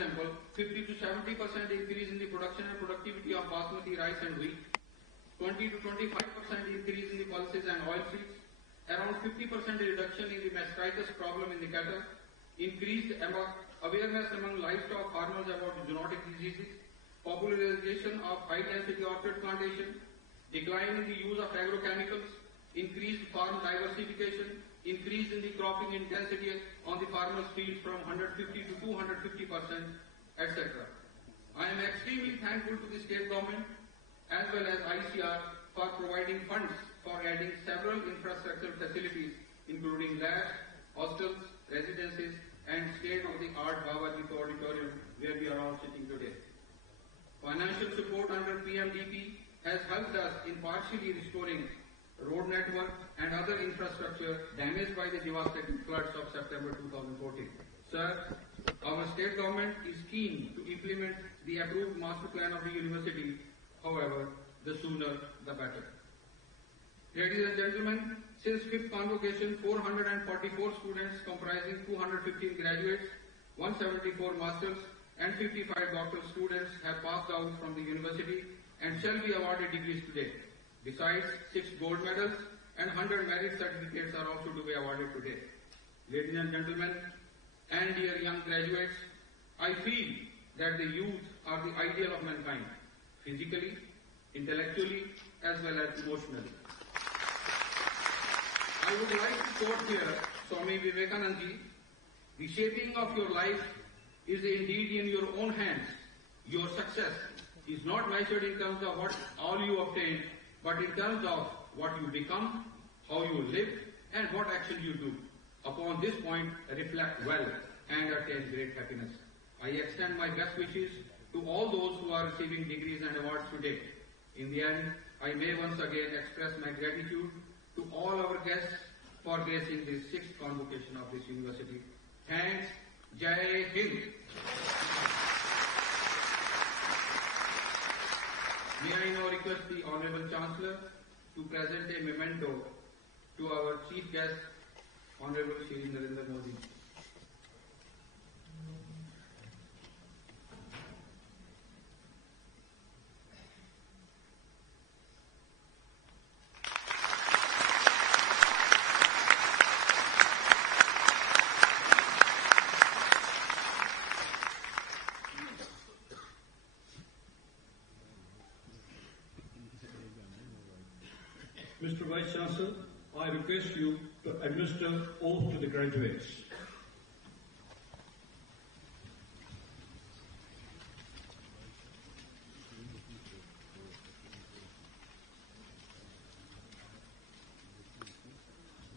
example, 50 to 70% increase in the production and productivity of basmati rice and wheat, 20 to 25% increase in the pulses and oilseeds, around 50% reduction in the mastitis problem in the cattle, increased awareness among livestock farmers about zoonotic diseases, popularization of high-density orchard plantation, decline in the use of agrochemicals, increased farm diversification, increase in the cropping intensity on the farmers' fields from 150 to 250%, etc. I am extremely thankful to the state government as well as ICR for providing funds for adding several infrastructure facilities including labs, hostels, residences and state-of-the-art Babaji auditorium where we are all sitting today. Financial support under PMDP has helped us in partially restoring road network and other infrastructure damaged by the devastating floods of September 2014. Sir, our state government is keen to implement the approved master plan of the university. However, the sooner the better. Ladies and gentlemen, since 5th convocation, 444 students comprising 215 graduates, 174 masters and 55 doctoral students have passed out from the university and shall be awarded degrees today. Besides, 6 gold medals and 100 merit certificates are also to be awarded today. Ladies and gentlemen, and dear young graduates, I feel that the youth are the ideal of mankind, physically, intellectually, as well as emotionally. I would like to quote here Swami Vivekananda ji, the shaping of your life is indeed in your own hands. Your success is not measured in terms of what all you obtain, but in terms of what you become, how you live, and what action you do. Upon this point, reflect well and attain great happiness. I extend my best wishes to all those who are receiving degrees and awards today. In the end, I may once again express my gratitude to all our guests for gracing this 6th convocation of this university. Thanks. Jai Hind. May I now request the Honorable Chancellor to present a memento to our Chief Guest, Honorable Shri Narendra Modi. Mr. Vice Chancellor, I request you to administer oath to the graduates.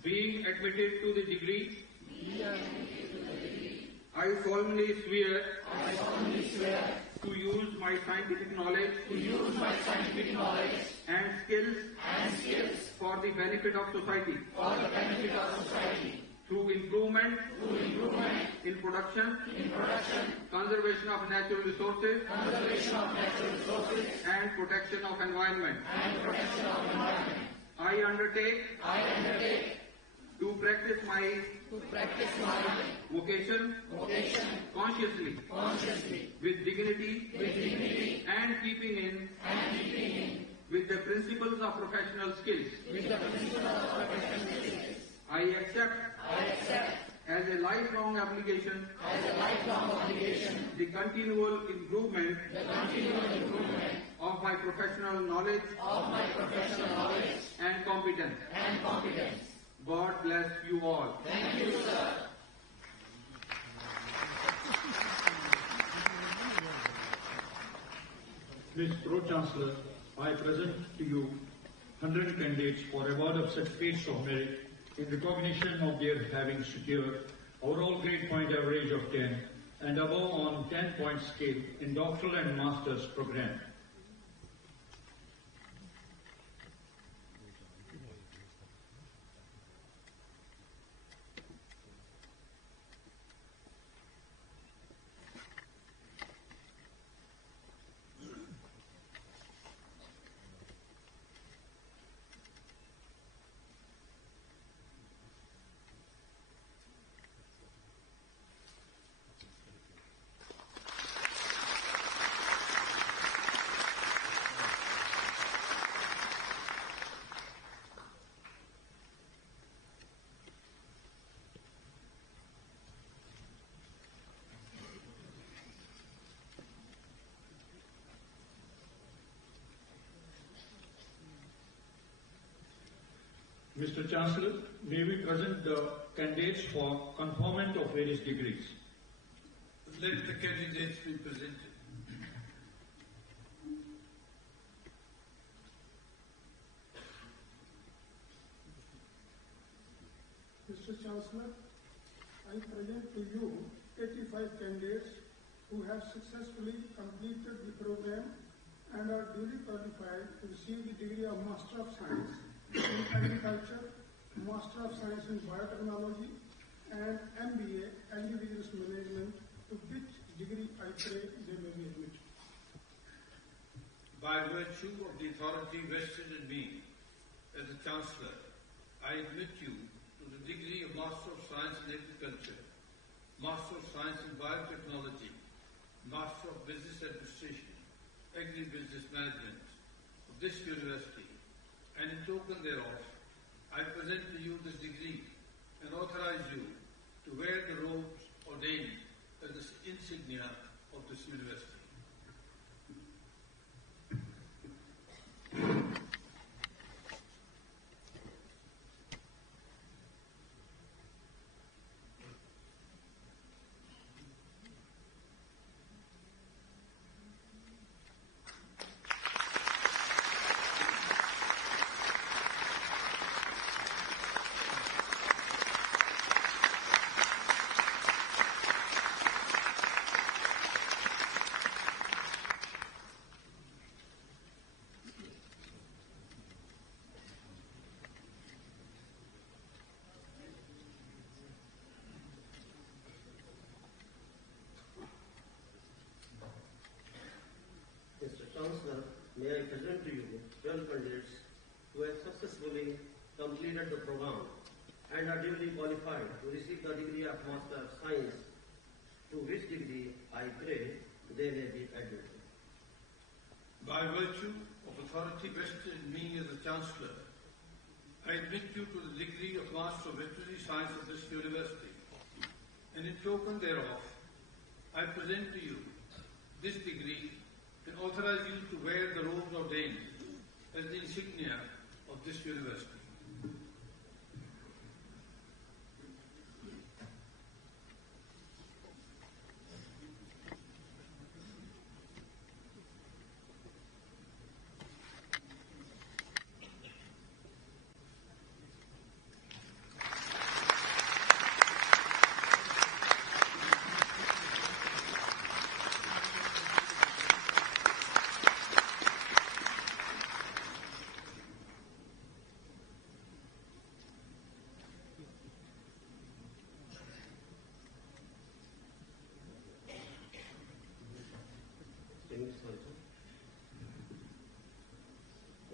Being admitted to the degree, I solemnly swear to use my scientific knowledge and skills for the benefit of society through improvement in production, conservation of natural resources and protection of environment. I undertake to practice my vocation consciously, with dignity and keeping in with the principles of professional skills. I accept as a lifelong obligation the continual improvement of my professional knowledge and competence. God bless you all. Thank you, sir. Ms. Pro-Chancellor, I present to you 100 candidates for award of certificates of merit in recognition of their having secured overall grade point average of 10 and above on 10-point scale in doctoral and master's program. Mr. Chancellor, may we present the candidates for conferment of various degrees. Let the candidates be presented. Mr. Chancellor, I present to you 85 candidates who have successfully completed the program and are duly qualified to receive the degree of Master of Science in Agriculture, Master of Science in Biotechnology, and MBA Agribusiness Management, to which degree I pray they may be admitted. By virtue of the authority vested in me as the Chancellor, I admit you to the degree of Master of Science in Agriculture, Master of Science in Biotechnology, Master of Business Administration, Agribusiness Management of this university, and in token thereof, I present to you this degree and authorize you to wear the robes ordained as the insignia of this university. Mr. Chancellor, may I present to you 12 candidates who have successfully completed the program and are duly qualified to receive the degree of Master of Science, to which degree I pray they may be admitted. By virtue of authority vested in me as the Chancellor, I admit you to the degree of Master of Veterinary Science of this university, and in token thereof, I present to you this degree and authorize you to wear the robes ordained as the insignia of this university.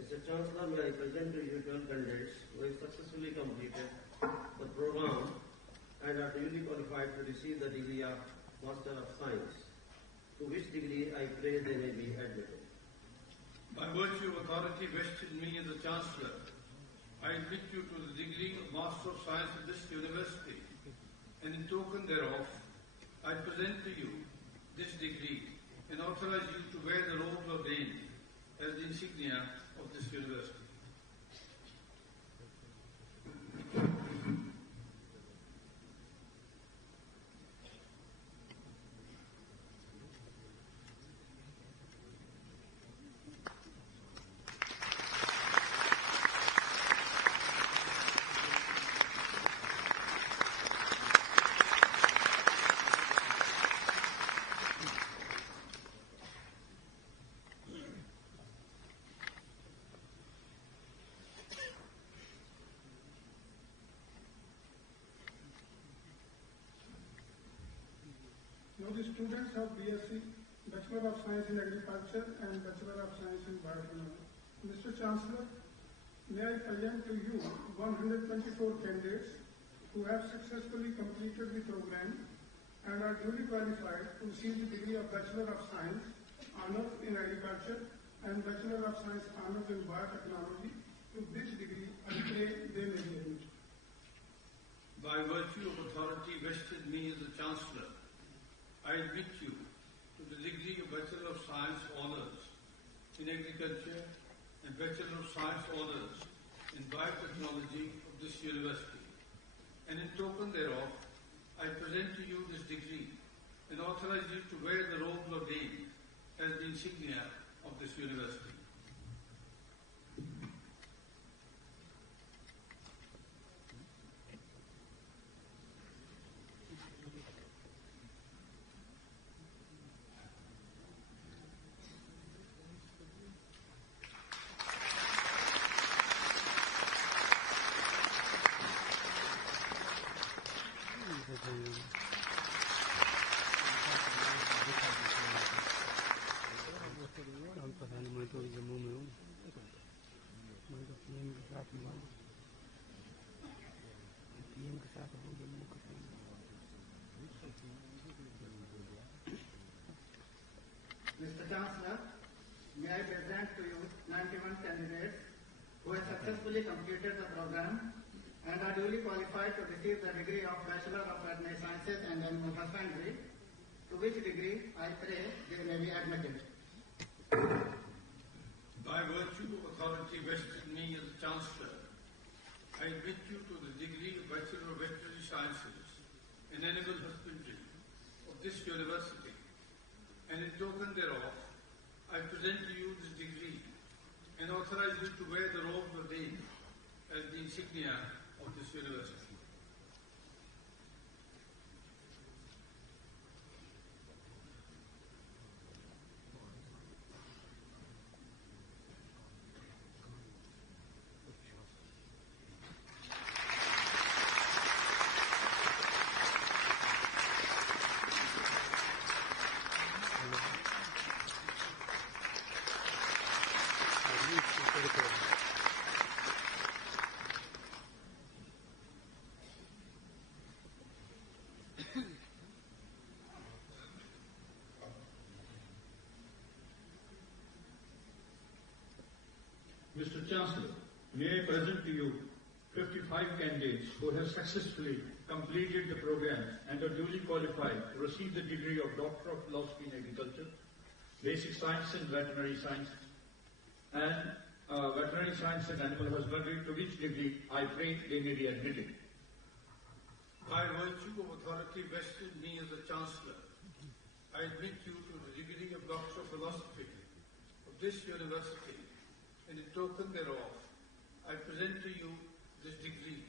Mr. Chancellor, may I present to you 12 candidates who have successfully completed the program and are duly qualified to receive the degree of Master of Science, to which degree I pray they may be admitted. By virtue of authority vested in me as the Chancellor, I admit you to the degree of Master of Science of this university, and in token thereof, I present to you this degree and authorize you to wear the robes ordained as the insignia of this university. Now the students of BSc, Bachelor of Science in Agriculture and Bachelor of Science in Biotechnology. Mr. Chancellor, may I present to you 124 candidates who have successfully completed the program and are duly qualified to receive the degree of Bachelor of Science, Honours in Agriculture and Bachelor of Science Honours in Biotechnology, to which degree I pray they may be admitted. By virtue of authority vested in me as the Chancellor, I admit you to the degree of Bachelor of Science Honours in Agriculture and Bachelor of Science Honours in in biotechnology of this university, and in token thereof, I present to you this degree and authorize you to wear the robes ordained as the insignia of this university. Mr. Chancellor, may I present to you 91 candidates who have successfully completed the program and are duly qualified to receive the degree of Bachelor of Veterinary Sciences and Animal Husbandry, to which degree I pray they may be admitted. By virtue of authority vested in me as the Chancellor, I admit you to the degree of Bachelor of Veterinary Sciences and Animal Husbandry of this university, and in token thereof, I present to you this degree and authorize you to wear the robes ordained as the insignia of this university. Mr. Chancellor, may I present to you 55 candidates who have successfully completed the program and are duly qualified to receive the degree of Doctor of Philosophy in Agriculture, Basic Science and Veterinary Science, and Veterinary Science and Animal Husbandry, to which degree I pray they may be admitted. By virtue of authority vested in me as the Chancellor, I admit you to the degree of Doctor of Philosophy of this university, and in token thereof, I present to you this degree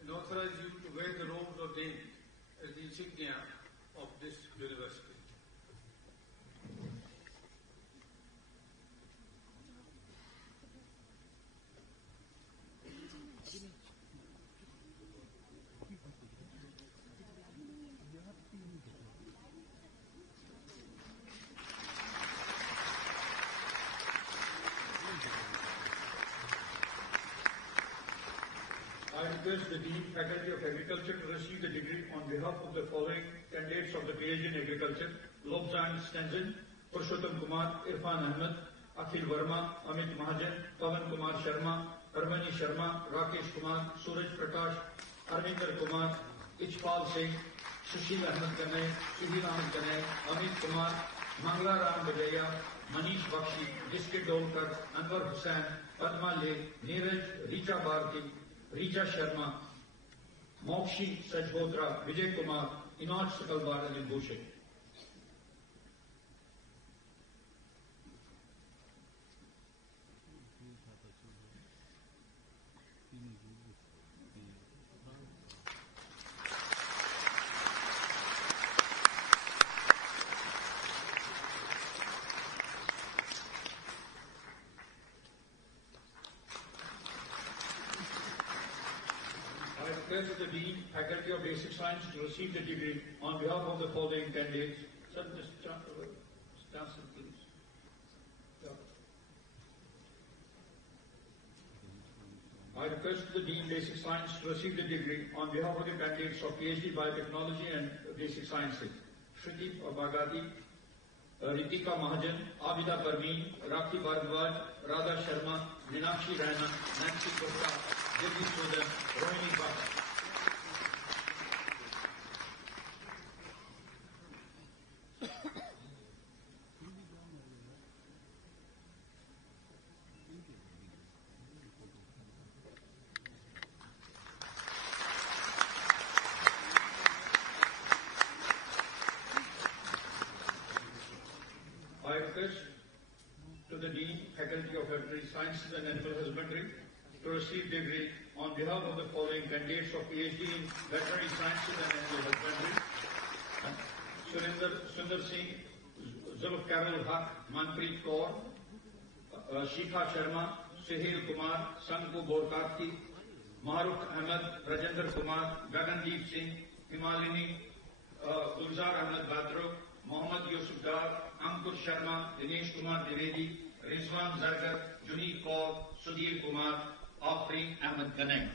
and authorize you to wear the robes ordained as the insignia of this university. I request the Dean, Faculty of Agriculture to receive the degree on behalf of the following candidates of the PhD in Agriculture: Lobsang Stenzen, Purushottam Kumar, Irfan Ahmed, Akhil Verma, Amit Mahajan, Pavan Kumar Sharma, Harmani Sharma, Rakesh Kumar, Suraj Prakash, Arvinder Kumar, Ichpal Singh, Sushil Ahmed Ganay, Suhil Ahmed Ganay, Amit Kumar, Mangla Ram Bajaya, Manish Bakshi, Jiskit Dolkar, Anwar Hussain, Padma Le, Neeraj, Richa Bharti, Richa Sharma, Mokshi Sajhotra, Vijay Kumar, Inoj Sakalbar and Bhushe. I request the Dean, Faculty of Basic Science to receive the degree on behalf of the following candidates. Sir, Mr. Chancellor, please. Yeah. I request the Dean, Basic Science to receive the degree on behalf of the candidates of PhD Biotechnology and Basic Sciences: Shruti Bagati, Ritika Mahajan, Abida Parveen, Rakhi Bhardwaj, Radha Sharma, Meenakshi Raina, Nancy Gupta, Devi Sudan, Rohini Bhatt. Faculty of Veterinary Sciences and Animal Husbandry to receive degree on behalf of the following candidates of PhD in Veterinary Sciences and Animal Husbandry: Sundar Singh, Zulf Haq, Manpreet Kaur, Shikha Sharma, Sahil Kumar, Sanku Borkarti, Maruf Ahmed, Rajendra Kumar, Gagandeep Singh, Himalini, Gulzar Ahmed Badro, Mohammad Yusuf Dar, Ankur Sharma, Dinesh Kumar Divedi, Rizwan Zargar, Juneed Kaur, Sudhir Kumar, Afreen Ahmed Ghanem.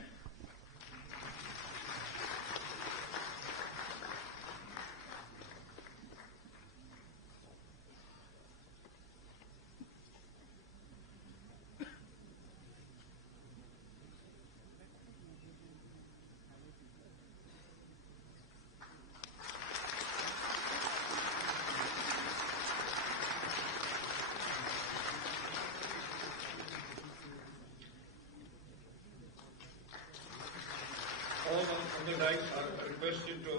All on the right are requested to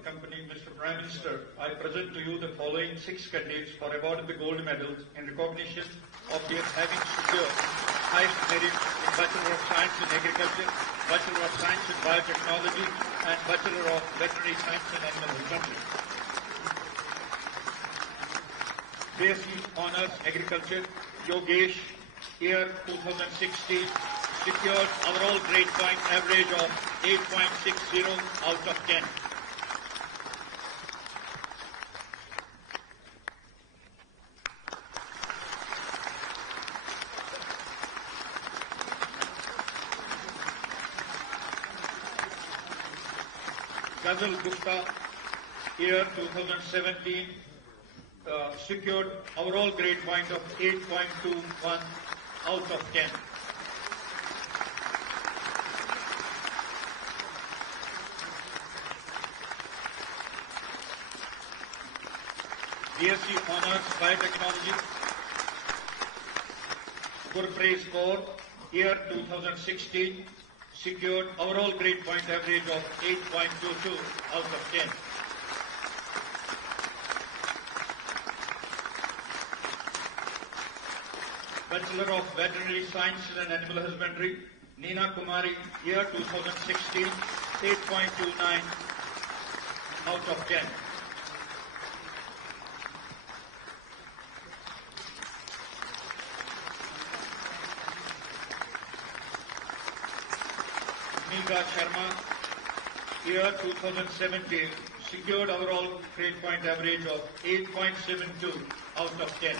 accompany Mr. Prime Minister. I present to you the following 6 candidates for award of the gold medals in recognition of their having secured highest merit in Bachelor of Science in Agriculture, Bachelor of Science in Biotechnology, and Bachelor of Veterinary Science and Animal Husbandry. BSc Honours Agriculture, Yogesh, year 2016, secured overall grade point average of 8.60 out of 10. Ghazal Gupta, year 2017, secured overall grade point of 8.21 out of 10. BSc Honours Biotechnology, Gurpreet Kaur, year 2016, secured overall grade point average of 8.22 out of 10. Bachelor of Veterinary Sciences and Animal Husbandry, Neena Kumari, year 2016, 8.29 out of 10. Megha Sharma, year 2017, secured overall grade point average of 8.72 out of 10.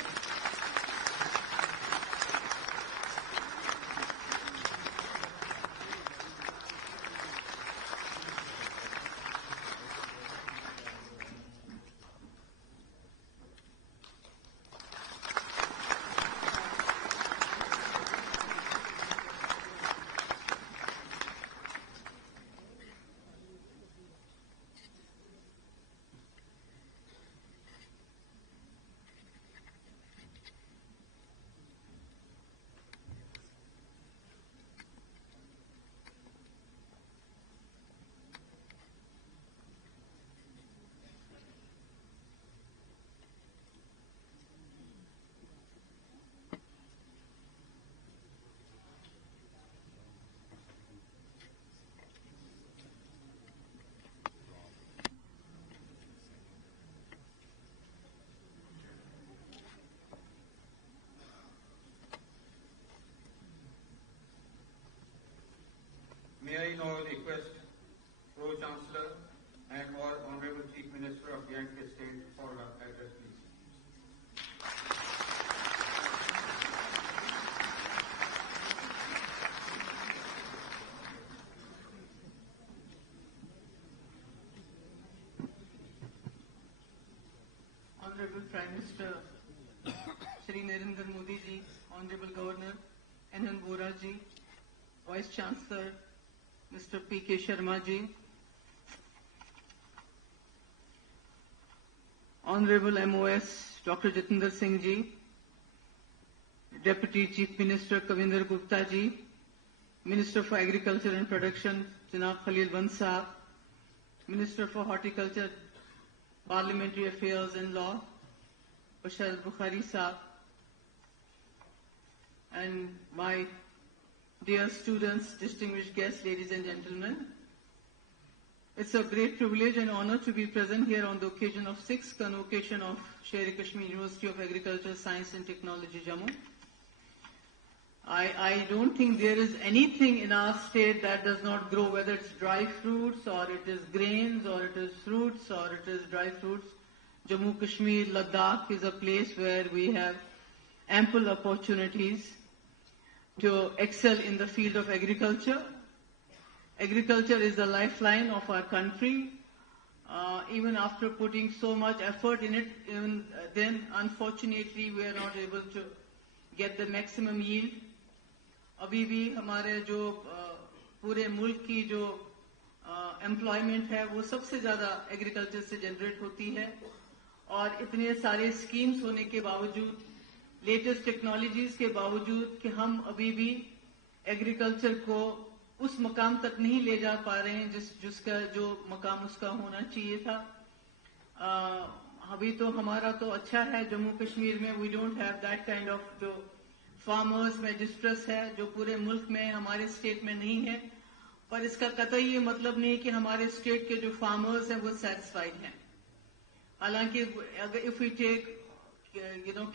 May I now request Pro-Chancellor and or Honorable Chief Minister of the United States for her address, please. Honorable Prime Minister Shri Narendra Modi ji, Honorable Governor N.N. Vora ji, Vice Chancellor Mr. P.K. Sharma ji, Honorable MOS Dr. Jatinder Singh ji, Deputy Chief Minister Kavinder Gupta ji, Minister for Agriculture and Production Janab Khalil Vand Saab, Minister for Horticulture, Parliamentary Affairs and Law Bashar Bukhari Saab, and my dear students, distinguished guests, ladies and gentlemen. It's a great privilege and honor to be present here on the occasion of 6th convocation of Sher-e-Kashmir University of Agriculture, Science and Technology, Jammu. I don't think there is anything in our state that does not grow, whether it's dry fruits or it is grains or it is fruits or it is dry fruits. Jammu Kashmir, Ladakh is a place where we have ample opportunities to excel in the field of agriculture. Agriculture is the lifeline of our country. Even after putting so much effort in it, then unfortunately we are not able to get the maximum yield. अभी भी हमारे जो पूरे मुल्क की जो employment है वो सबसे ज़्यादा एग्रीकल्चर से जनरेट होती है और इतने सारे स्कीम्स होने के बावजूद, लेटेस्ट टेक्नोलॉजीज के बावजूद कि हम अभी भी एग्रीकल्चर को उस मकाम तक नहीं ले जा पा रहे हैं जिसका जो मकाम उसका होना चाहिए था. अभी तो हमारा तो अच्छा है जम्मू कश्मीर में, we don't have that kind of जो फार्मर्स में डिस्ट्रेस है जो पूरे मुल्क में हमारे स्टेट में नहीं है. पर इसका कतई ये मतलब नहीं कि हमारे स्टेट के जो फार्मर्स हैं वो सेटिस्फाइड हैं. हालांकि अगर if we take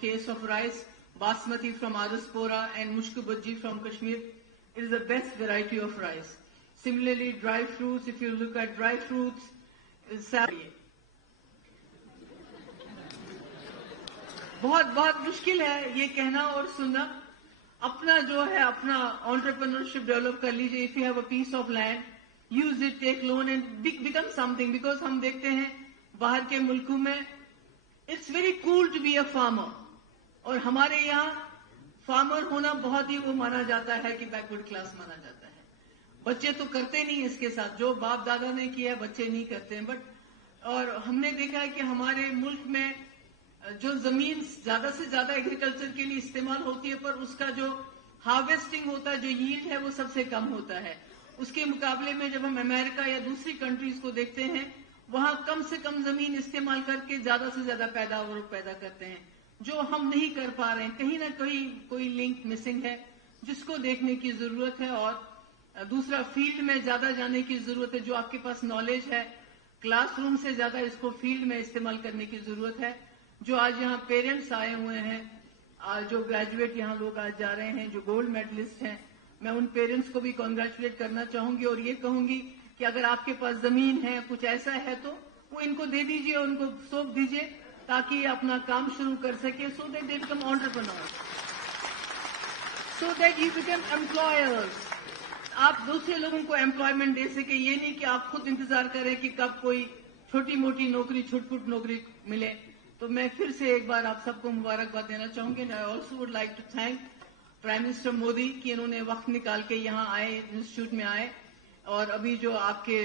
case of rice, basmati from Arsapora and Mushkbudji from Kashmir, it is the best variety of rice. Similarly, dry fruits, if you look at dry fruits, बहुत मुश्किल है ये कहना और सुनना. अपना जो है अपना entrepreneurship डेवलप कर लीजिए. If you have a piece of land, use it, take loan and become something. Because हम देखते हैं बाहर के मुल्कों में it's very cool to be a farmer, और हमारे यहाँ फार्मर होना बहुत ही वो माना जाता है कि बैकवर्ड क्लास माना जाता है. बच्चे तो करते नहीं इसके साथ, जो बाप दादा ने किया है बच्चे नहीं करते हैं. बट और हमने देखा है कि हमारे मुल्क में जो जमीन ज्यादा से ज्यादा एग्रीकल्चर के लिए इस्तेमाल होती है, पर उसका जो हार्वेस्टिंग होता है, जो यील्ड है, वो सबसे कम होता है. उसके मुकाबले में जब हम अमेरिका या दूसरी कंट्रीज को देखते हैं, वहां कम से कम जमीन इस्तेमाल करके ज्यादा से ज्यादा पैदावार पैदा करते हैं, जो हम नहीं कर पा रहे हैं. कहीं ना कहीं कोई लिंक मिसिंग है जिसको देखने की जरूरत है. और दूसरा, फील्ड में ज्यादा जाने की जरूरत है. जो आपके पास नॉलेज है क्लासरूम से ज्यादा इसको फील्ड में इस्तेमाल करने की जरूरत है. जो आज यहाँ पेरेंट्स आए हुए हैं, जो ग्रेजुएट यहाँ लोग आज जा रहे हैं, जो गोल्ड मेडलिस्ट हैं, मैं उन पेरेंट्स को भी कॉन्ग्रेचुलेट करना चाहूंगी और ये कहूंगी कि अगर आपके पास जमीन है, कुछ ऐसा है, तो वो इनको दे दीजिए, उनको सौंप दीजिए ताकि ये अपना काम शुरू कर सके. So that they become entrepreneurs, so that you become employers. आप दूसरे लोगों को एम्प्लॉयमेंट दे सके. ये नहीं कि आप खुद इंतजार करें कि कब कोई छोटी मोटी नौकरी, छुटपुट नौकरी मिले. तो मैं फिर से एक बार आप सबको मुबारकबाद देना चाहूंगी. And I also would like to thank prime minister Modi कि इन्होंने वक्त निकाल के यहाँ आए, इंस्टीट्यूट में आए. और अभी जो आपके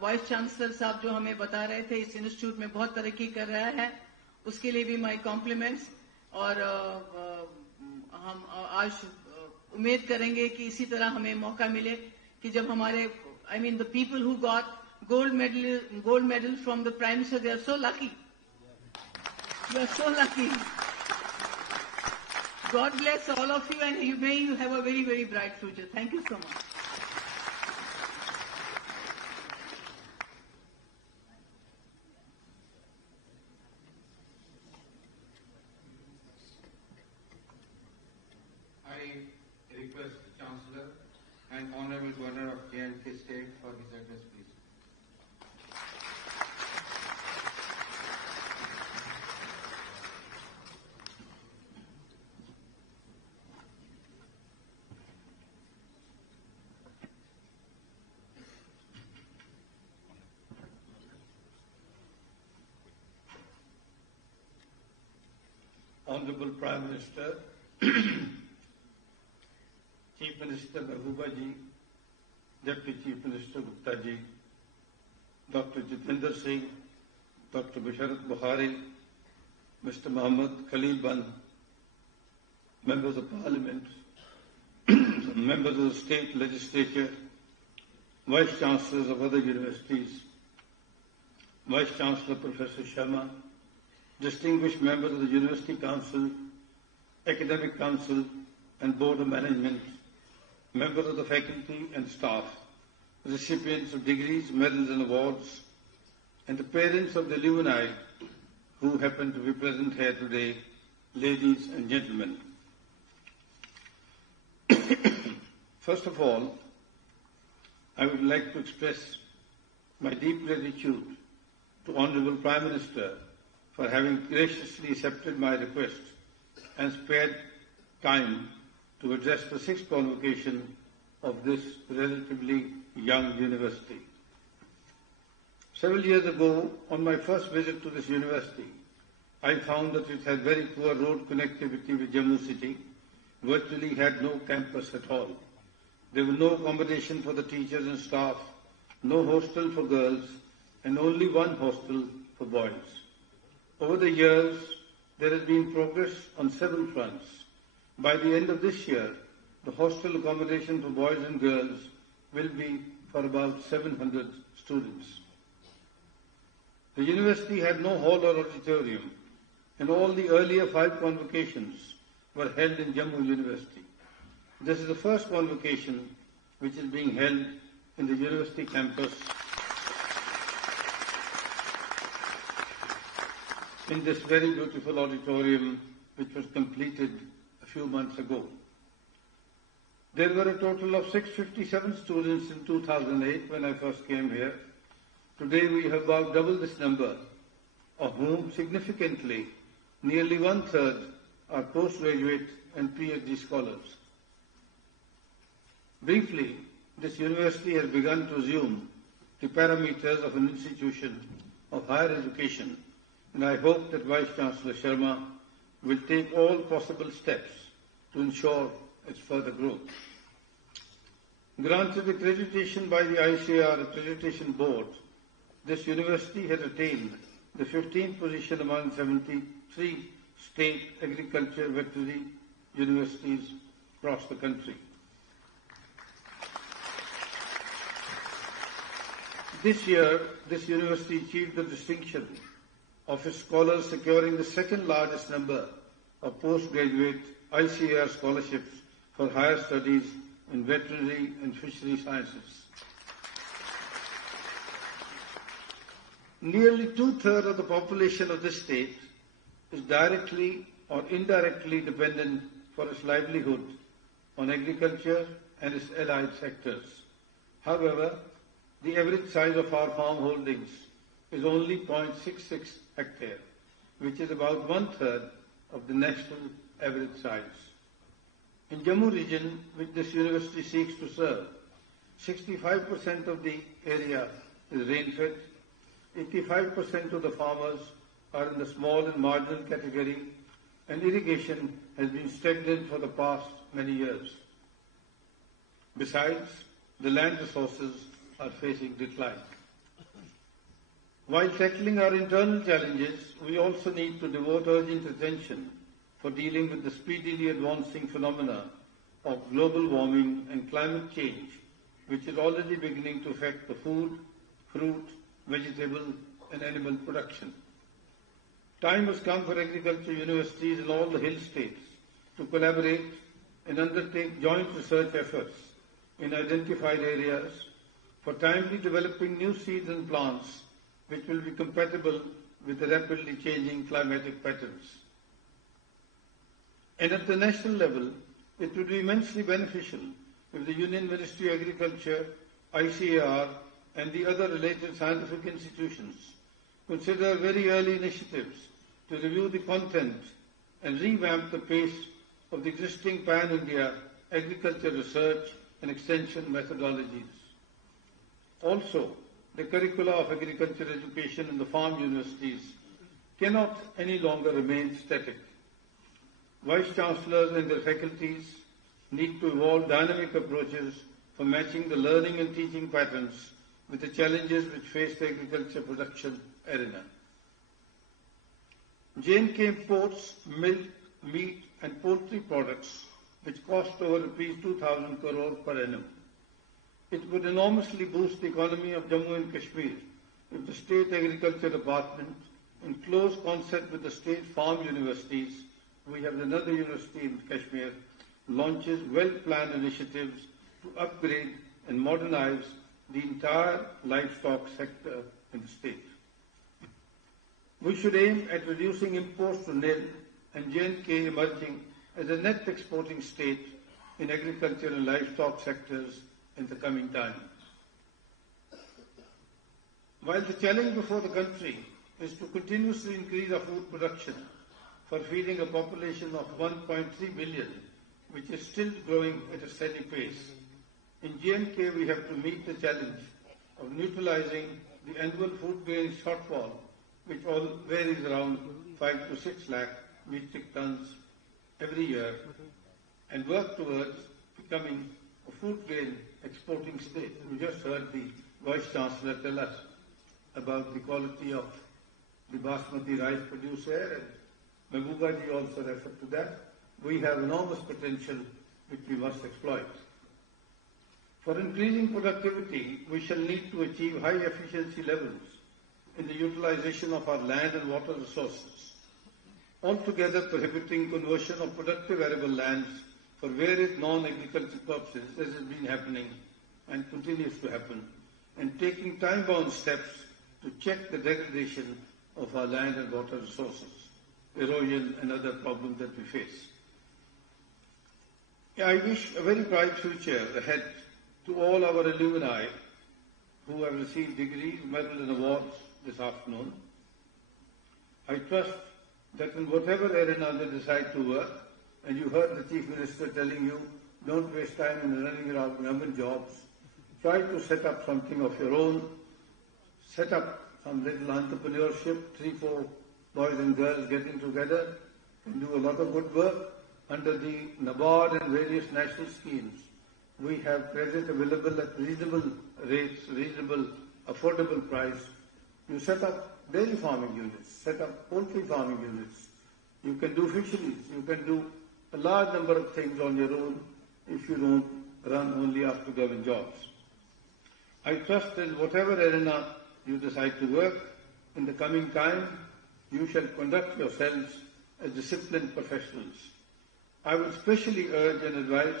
वाइस चांसलर साहब जो हमें बता रहे थे इस इंस्टीट्यूट में बहुत तरक्की कर रहा है, उसके लिए भी माय कॉम्प्लीमेंट्स. और हम आज उम्मीद करेंगे कि इसी तरह हमें मौका मिले कि जब हमारे the people who got gold medal from the prime minister, they are so lucky. You are so lucky. God bless all of you, and may you have a very, very bright future. Thank you so much. I request the Chancellor and Honorable Governor of J&K State for his address, please. Honorable Prime Minister, Chief Minister Mahbooba ji, Deputy Chief Minister Gupta ji, Dr. Jitendra Singh, Dr. Basharat Buhari, Mr. Mohammed Khalil Ban, Members of Parliament, Members of the State Legislature, Vice Chancellors of other universities, Vice Chancellor Professor Sharma, distinguished members of the University Council, Academic Council, and Board of Management, members of the faculty and staff, recipients of degrees, medals and awards, and the parents of the alumni who happen to be present here today, ladies and gentlemen. First of all, I would like to express my deep gratitude to Honourable Prime Minister for having graciously accepted my request and spared time to address the 6th convocation of this relatively young university. Several years ago, on my first visit to this university, I found that it had very poor road connectivity with Jammu city, virtually had no campus at all. There was no accommodation for the teachers and staff, no hostel for girls, and only one hostel for boys. Over the years, there has been progress on several fronts. By the end of this year, the hostel accommodation for boys and girls will be for about 700 students. The university had no hall or auditorium, and all the earlier 5 convocations were held in Jammu University. This is the first convocation which is being held in the university campus in this very beautiful auditorium which was completed a few months ago. There were a total of 657 students in 2008 when I first came here. Today we have about double this number, of whom significantly nearly 1/3 are postgraduate and PhD scholars. Briefly, this university has begun to assume the parameters of an institution of higher education, and I hope that Vice Chancellor Sharma will take all possible steps to ensure its further growth. Granted accreditation by the ICAR Accreditation Board, this university has attained the 15th position among 73 state agriculture veterinary universities across the country. This year, this university achieved the distinction of its scholars securing the second largest number of postgraduate ICAR scholarships for higher studies in veterinary and fishery sciences. Nearly 2/3 of the population of this state is directly or indirectly dependent for its livelihood on agriculture and its allied sectors. However, the average size of our farm holdings is only 0.66 hectare, which is about 1/3 of the national average size. In Jammu region, which this university seeks to serve, 65% of the area is rain-fed, 85% of the farmers are in the small and marginal category, and irrigation has been stagnant for the past many years. Besides, the land resources are facing decline. While tackling our internal challenges, we also need to devote urgent attention for dealing with the speedily advancing phenomena of global warming and climate change, which is already beginning to affect the food, fruit, vegetable and animal production. Time has come for agriculture universities in all the hill states to collaborate and undertake joint research efforts in identified areas for timely developing new seeds and plants which will be compatible with the rapidly changing climatic patterns. And at the national level, it would be immensely beneficial if the Union Ministry of Agriculture, ICAR, and the other related scientific institutions consider very early initiatives to review the content and revamp the pace of the existing pan-India agriculture research and extension methodologies. Also, the curricula of agriculture education in the farm universities cannot any longer remain static. Vice-Chancellors and their faculties need to evolve dynamic approaches for matching the learning and teaching patterns with the challenges which face the agriculture production arena. J&K imports milk, meat and poultry products which cost over Rs 2,000 crore per annum. It would enormously boost the economy of Jammu and Kashmir if the State Agriculture Department, in close concert with the state farm universities, we have another university in Kashmir, launches well-planned initiatives to upgrade and modernize the entire livestock sector in the state. We should aim at reducing imports to nil and J&K emerging as a net exporting state in agriculture and livestock sectors in the coming time. While the challenge before the country is to continuously increase our food production for feeding a population of 1.3 billion, which is still growing at a steady pace, in J&K we have to meet the challenge of neutralizing the annual food grain shortfall, which all varies around 5 to 6 lakh metric tons every year, and work towards becoming a food grain exporting state. We just heard the Vice Chancellor tell us about the quality of the basmati rice produced here, and Mehbooba ji also referred to that. We have enormous potential which we must exploit. For increasing productivity, we shall need to achieve high efficiency levels in the utilization of our land and water resources, altogether prohibiting conversion of productive arable lands for various non-agricultural purposes, as has been happening and continues to happen, and taking time-bound steps to check the degradation of our land and water resources, erosion and other problems that we face. I wish a very bright future ahead to all our alumni who have received degrees, medals and awards this afternoon. I trust that in whatever arena they decide to work, and you heard the Chief Minister telling you, don't waste time in running around government jobs. Try to set up something of your own. Set up some little entrepreneurship, 3-4 boys and girls getting together and do a lot of good work under the NABARD and various national schemes. We have credit available at reasonable rates, reasonable, affordable price. You set up dairy farming units, set up poultry farming units. You can do fisheries. You can do a large number of things on your own if you don't run only after government jobs. I trust that whatever arena you decide to work, in the coming time, you shall conduct yourselves as disciplined professionals. I would specially urge and advise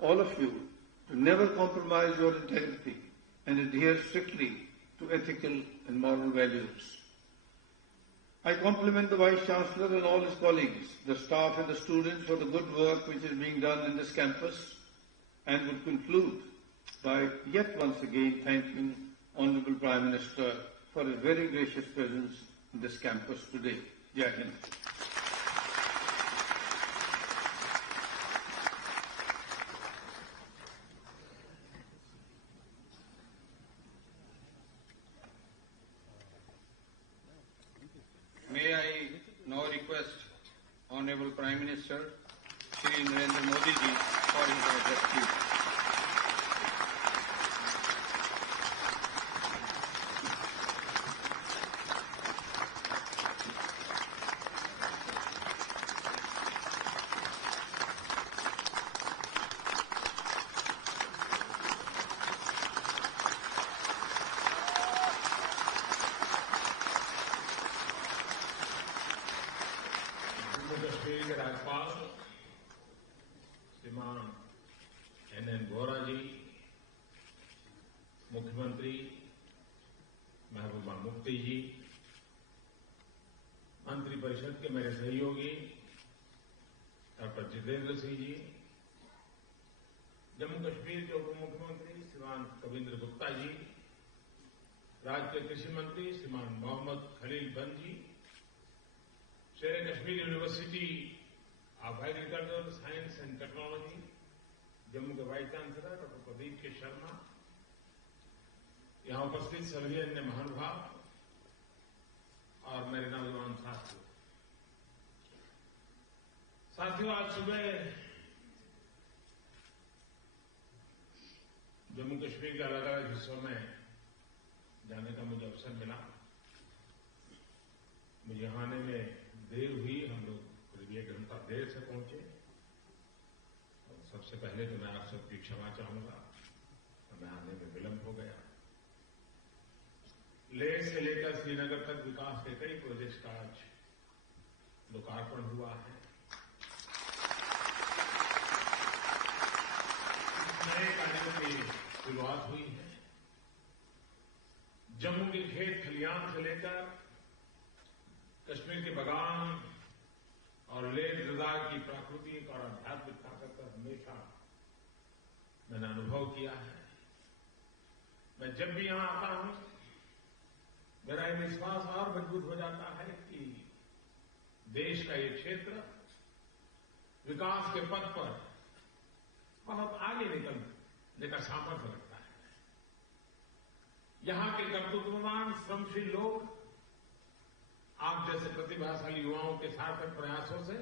all of you to never compromise your integrity and adhere strictly to ethical and moral values. I compliment the Vice Chancellor and all his colleagues, the staff and the students for the good work which is being done in this campus, and will conclude by yet once again thanking Honourable Prime Minister for his very gracious presence in this campus today. Jai Hind. May I now request Honourable Prime Minister Shri Narendra Modi ji for his address, please. Kashmir के राज्यपाल श्रीमान NN Vora जी, मुख्यमंत्री महबूबा मुफ्ती जी, मंत्रिपरिषद के मेरे सहयोगी doctor Jitendra Singh ji, Jammu Kashmir के उप मुख्यमंत्री श्रीमान कविंद्र गुप्ता जी, राज्य के कृषि मंत्री श्रीमान मोहम्मद खलील बंद जी, Sher-e-Kashmir University of Agricultural Science and Technology, Jammu के वाइस चांसलर डॉक्टर प्रदीप के शर्मा, यहाँ उपस्थित सभी अन्य महानुभाव और मेरे नौजवान साथियों, आज सुबह जम्मू कश्मीर के अलग अलग हिस्सों में जाने का मुझे अवसर मिला। मुझे यहाँ आने में देर हुई, हम लोग करीब 1 घंटा देर से पहुंचे। और सबसे पहले तो मैं आप सबकी क्षमा चाहूंगा, हमें आने में विलंब हो गया। लेह से लेकर श्रीनगर तक विकास के कई प्रोजेक्ट्स का आज लोकार्पण हुआ है। शुरुआत हुई है। जम्मू के खेत खलियान से लेकर कश्मीर के बागान और लेह लद्दाख की प्राकृतिक और आध्यात्मिक ताकत का हमेशा मैंने अनुभव किया है। मैं जब भी यहां आता हूं, मेरा यह विश्वास और मजबूत हो जाता है कि देश का ये क्षेत्र विकास के पथ पर बहुत आगे निकलने का सामर्थ्य रखता है। यहां के कर्तृत्ववान श्रमशील लोग आप जैसे प्रतिभाशाली युवाओं के सार्थक प्रयासों से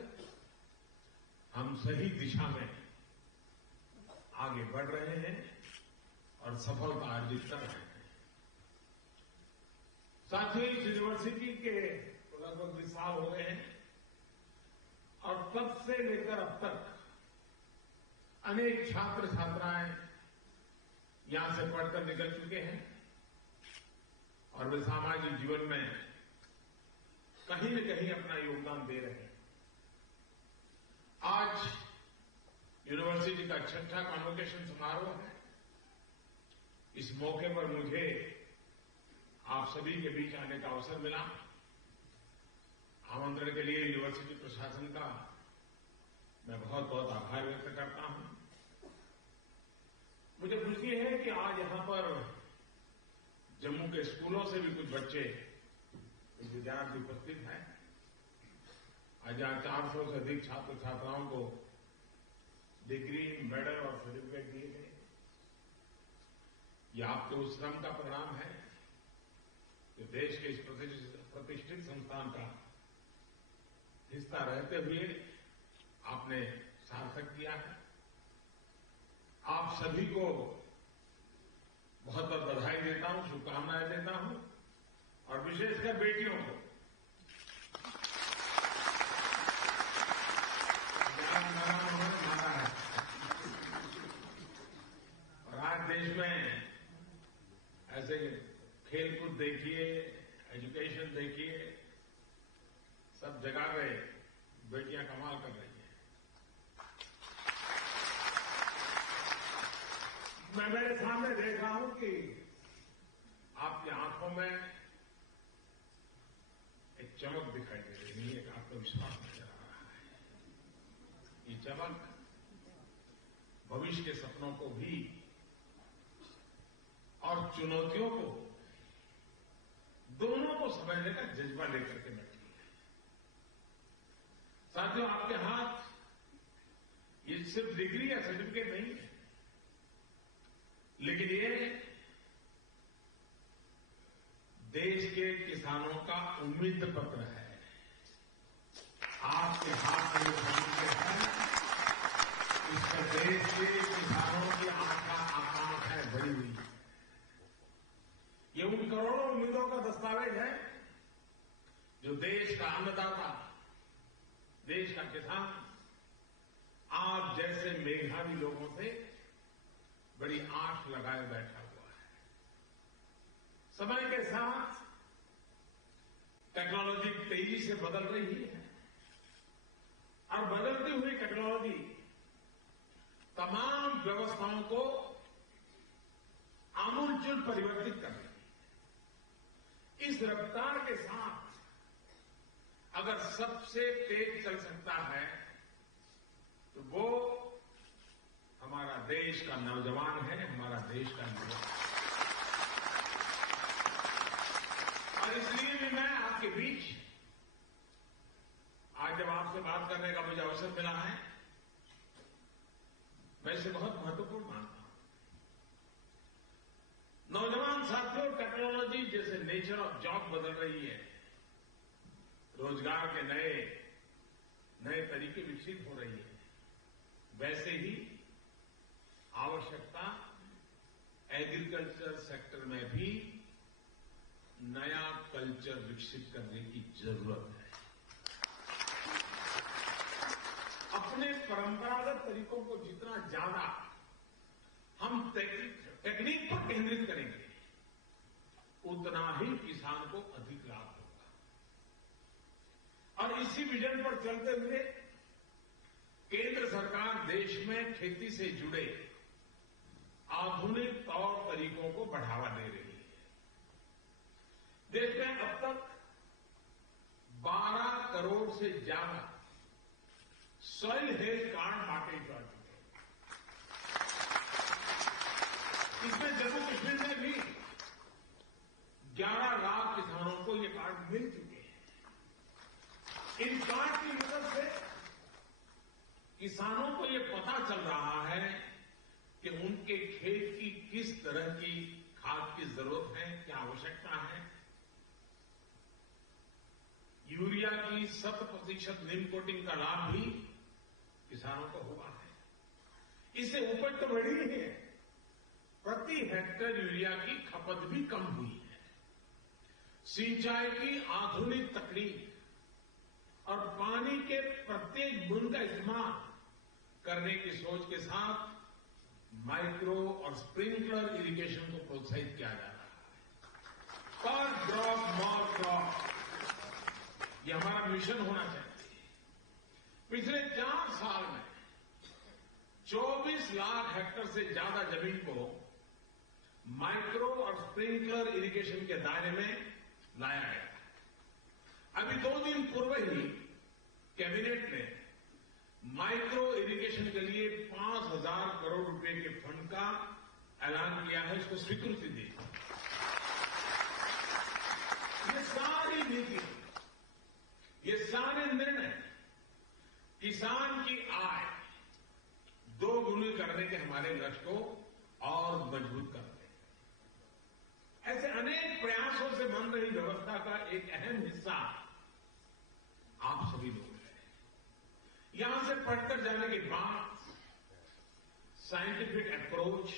हम सही दिशा में आगे बढ़ रहे हैं और सफलता अर्जित कर रहे हैं। साथियों, इस यूनिवर्सिटी के लगभग 20 साल हो गए हैं और तब से लेकर अब तक अनेक छात्र छात्राएं यहां से पढ़कर निकल चुके हैं और वे सामाजिक जीवन में कहीं न कहीं अपना योगदान दे रहे हैं। आज यूनिवर्सिटी का 6ठा कॉन्वोकेशन समारोह है। इस मौके पर मुझे आप सभी के बीच आने का अवसर मिला। आमंत्रण के लिए यूनिवर्सिटी प्रशासन का मैं बहुत बहुत आभार व्यक्त करता हूं। मुझे खुशी है कि आज यहां पर जम्मू के स्कूलों से भी कुछ बच्चे, कुछ विद्यार्थी उपस्थित हैं। आज यहां 400 से अधिक छात्र छात्राओं को डिग्री, मेडल और सर्टिफिकेट दिए गए। ये आपके उस श्रम का परिणाम है जो देश के इस प्रतिष्ठित संस्थान का हिस्सा रहते हुए आपने सार्थक किया है। आप सभी को बहुत बहुत बधाई देता हूं, शुभकामनाएं देता हूं और विशेषकर बेटियों को माना है। और आज देश में ऐसे खेलकूद देखिए, एजुकेशन देखिए, सब जगह पे बेटियां कमाल कर रही हैं। मैं मेरे सामने देख रहा हूं कि आपकी आंखों में एक चमक दिखाई दे रही है, एक आत्मविश्वास नजर आ रहा है। ये चमक भविष्य के सपनों को भी और चुनौतियों को, दोनों को समझने का जज्बा लेकर के बैठी है। साथियों, आपके हाथ ये सिर्फ डिग्री या सर्टिफिकेट नहीं है, लेकिन ये देश के किसानों का उम्मीद पत्र है। आपके हाथ में जो सर्टिफिकेट है, इस पर देश के किसानों की आकांक्षाएं बढ़ी हुई है। ये उन करोड़ों उम्मीदों का दस्तावेज है जो देश का अन्नदाता, देश का किसान, आप जैसे मेधावी लोगों से बड़ी आश लगाए बैठा हुआ है। समय के साथ टेक्नोलॉजी तेजी से बदल रही है और बदलती हुई टेक्नोलॉजी तमाम व्यवस्थाओं को आमूलचूल परिवर्तित कर रही है। इस रफ्तार के साथ अगर सबसे तेज चल सकता है तो वो हमारा देश का नौजवान है, हमारा देश का युवा। और इसलिए भी मैं आपके बीच आज जब आपसे बात करने का मुझे अवसर मिला है, मैं इसे बहुत महत्वपूर्ण मानता हूं। नौजवान साथियों, टेक्नोलॉजी जैसे नेचर ऑफ जॉब बदल रही है, रोजगार के नए तरीके विकसित हो रही है, वैसे ही आवश्यकता एग्रीकल्चर सेक्टर में भी नया कल्चर विकसित करने की जरूरत है। अपने परंपरागत तरीकों को जितना ज्यादा हम टेक्निक पर केंद्रित करेंगे, उतना ही किसान को अधिक लाभ होगा। और इसी विजन पर चलते हुए केंद्र सरकार देश में खेती से जुड़े आधुनिक तौर तरीकों को बढ़ावा दे रही है। देश में अब तक 12 करोड़ से ज्यादा सॉइल हेल्थ कार्ड बांटे जा चुके हैं। इसमें जम्मू कश्मीर में भी 11 लाख किसानों को ये कार्ड मिल चुके हैं। इन कार्ड की मदद से किसानों को ये पता चल रहा है कि उनके खेत की किस तरह की खाद की जरूरत है, क्या आवश्यकता है। यूरिया की 100% नीम कोटिंग का लाभ भी किसानों को हुआ है। इससे उपज तो बढ़ी नहीं है, प्रति हेक्टेयर यूरिया की खपत भी कम हुई है। सिंचाई की आधुनिक तकनीक और पानी के प्रत्येक बूंद का इस्तेमाल करने की सोच के साथ माइक्रो और स्प्रिंकलर इरिगेशन को प्रोत्साहित किया जा रहा है। पर ड्रॉप मोर क्रॉप, ये हमारा मिशन होना चाहिए। पिछले 4 साल में 24 लाख हेक्टेयर से ज्यादा जमीन को माइक्रो और स्प्रिंकलर इरिगेशन के दायरे में लाया गया। अभी 2 दिन पूर्व ही कैबिनेट ने माइक्रो इरिगेशन के लिए 5,000 करोड़ रुपए के फंड का ऐलान किया है, इसको स्वीकृति दी। ये सारी नीति, ये सारे निर्णय किसान की आय 2 गुनी करने के हमारे लक्ष्य को और मजबूत करते हैं। ऐसे अनेक प्रयासों से बन रही व्यवस्था का एक अहम हिस्सा आप सभी लोग हैं। यहां से पढ़कर जाने के बाद साइंटिफिक अप्रोच,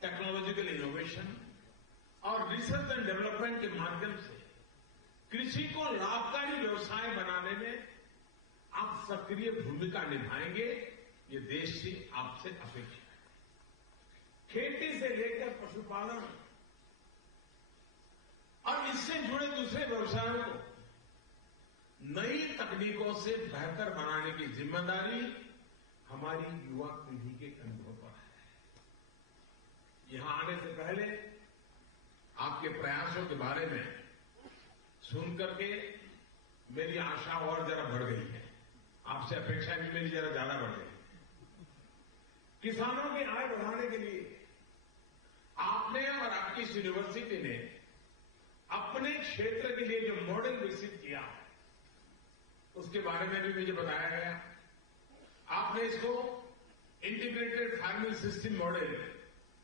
टेक्नोलॉजिकल इनोवेशन और रिसर्च एंड डेवलपमेंट के माध्यम से कृषि को लाभकारी व्यवसाय बनाने में आप सक्रिय भूमिका निभाएंगे, ये देश की आपसे अपेक्षा है। खेती से लेकर पशुपालन और इससे जुड़े दूसरे व्यवसायों को नई तकनीकों से बेहतर बनाने की जिम्मेदारी हमारी युवा पीढ़ी के कंधों पर है। यहां आने से पहले आपके प्रयासों के बारे में सुनकर के मेरी आशा और जरा बढ़ गई है। आपसे अपेक्षा भी मेरी जरा ज्यादा बढ़ गई है। किसानों की आय बढ़ाने के लिए आपने और आपकी इस यूनिवर्सिटी ने अपने क्षेत्र के लिए जो मॉडल विकसित किया है, उसके बारे में भी मुझे बताया गया। आपने इसको इंटीग्रेटेड फार्मिंग सिस्टम मॉडल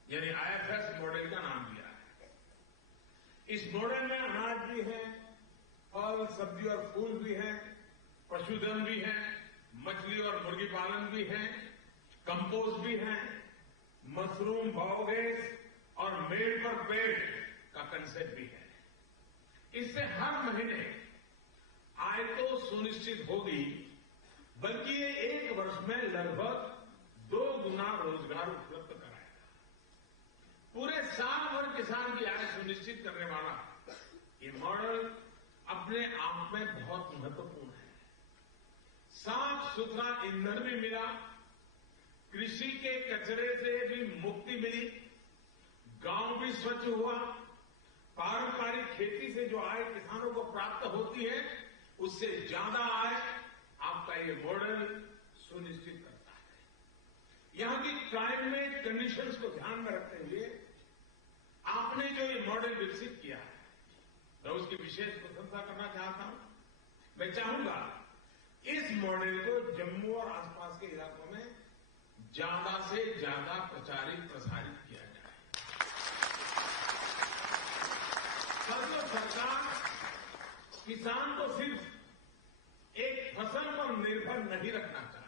यानी IFS मॉडल का नाम दिया है। इस मॉडल में अनाज भी है, फल, सब्जी और फूल भी है, पशुधन भी है, मछली और मुर्गी पालन भी है, कंपोस्ट भी है, मशरूम, बायोगैस और मेड पर पेड़ का कंसेप्ट भी है। इससे हर महीने आय तो सुनिश्चित होगी, बल्कि ये 1 वर्ष में लगभग 2 गुना रोजगार उपलब्ध कराएगा। पूरे साल भर किसान की आय सुनिश्चित करने वाला ये मॉडल अपने आप में बहुत महत्वपूर्ण है। साफ सुथरा ईंधन भी मिला, कृषि के कचरे से भी मुक्ति मिली, गांव भी स्वच्छ हुआ, पारंपरिक खेती से जो आय किसानों को प्राप्त होती है उससे ज्यादा आय आपका ये मॉडल सुनिश्चित करता है। यहां की क्लाइमेट कंडीशंस को ध्यान में रखते हुए आपने जो ये मॉडल विकसित किया है, मैं उसकी विशेष प्रशंसा करना चाहता हूं। मैं चाहूंगा इस मॉडल को जम्मू और आसपास के इलाकों में ज्यादा से ज्यादा प्रचारित प्रसारित किया जाए। सरकार किसान को सिर्फ एक फसल पर निर्भर नहीं रखना चाहिए।